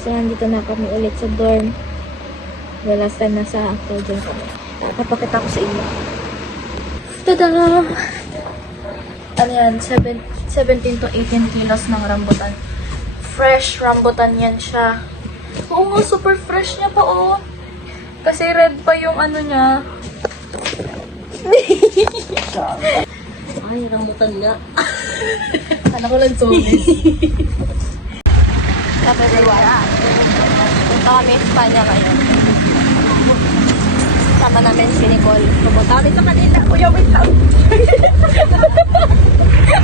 So, nandito na kami ulit sa dorm. The last time nasa ako dyan kami. Papakita ko sa inyo. Tada! Ano yan? 17 to 18 kilos ng rambutan. Fresh rambutan yan siya. Oo nga, super fresh niya pa, oh. Kasi red pa yung ano niya. Ay, rambutan nga. Ano ko lang solis. Kape everyone. Punta kami sa Espanya ngayon. Sama namin si Nicole. Pupunta kami sa kanila. Kuya, wait lang.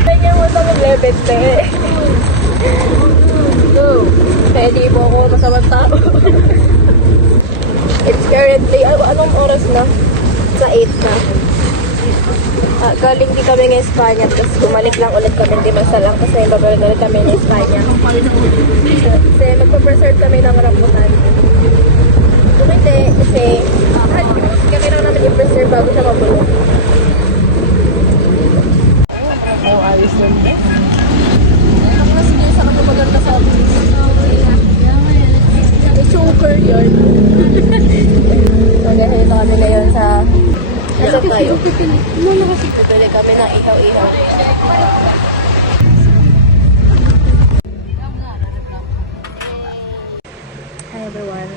Tingnan mo sa mag-lebet, te. Kaya di po ako masamang tao. It's currently, anong oras na? Sa 8 na. Galing di kami ng Espanya, tapos bumalik lang ulit kami, di masa lang kasi babalik ulit kami ng Espanya. Kasi magpa-preserve kami ng rambutan. Kung hindi, kasi kami lang namin i-preserve bago siya mabulok. Oh, ayos nun. Ang mas niya sa mga maganda sa office. May choker yun. Magkakita kami ngayon sa... Nasa tayo. Bibili kami ng ihaw-ihaw. Hi everyone.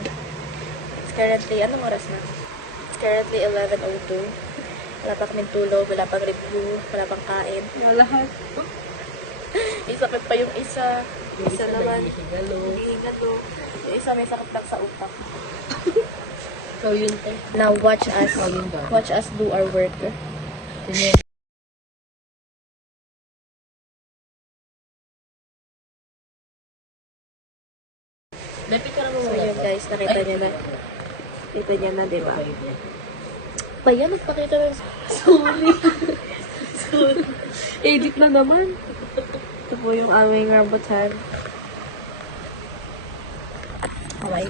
It's currently, anong oras na? It's currently 11:02. Wala pa kaming tulog, wala pang review, wala pang kain. Wala lahat. May sakit pa yung isa. Isa naman. Higalo. Higalo. Yung isa may sakit lang sa utak. So, yun te. Now watch us. Watch us do our work. Lepit ka naman So wala yun pa. guys, nakita niya na. Kita niya na, diba? Pa yan, nagpakita na. Sorry. Sorry. Edit na naman. Ito po yung aming rambutan. Okay.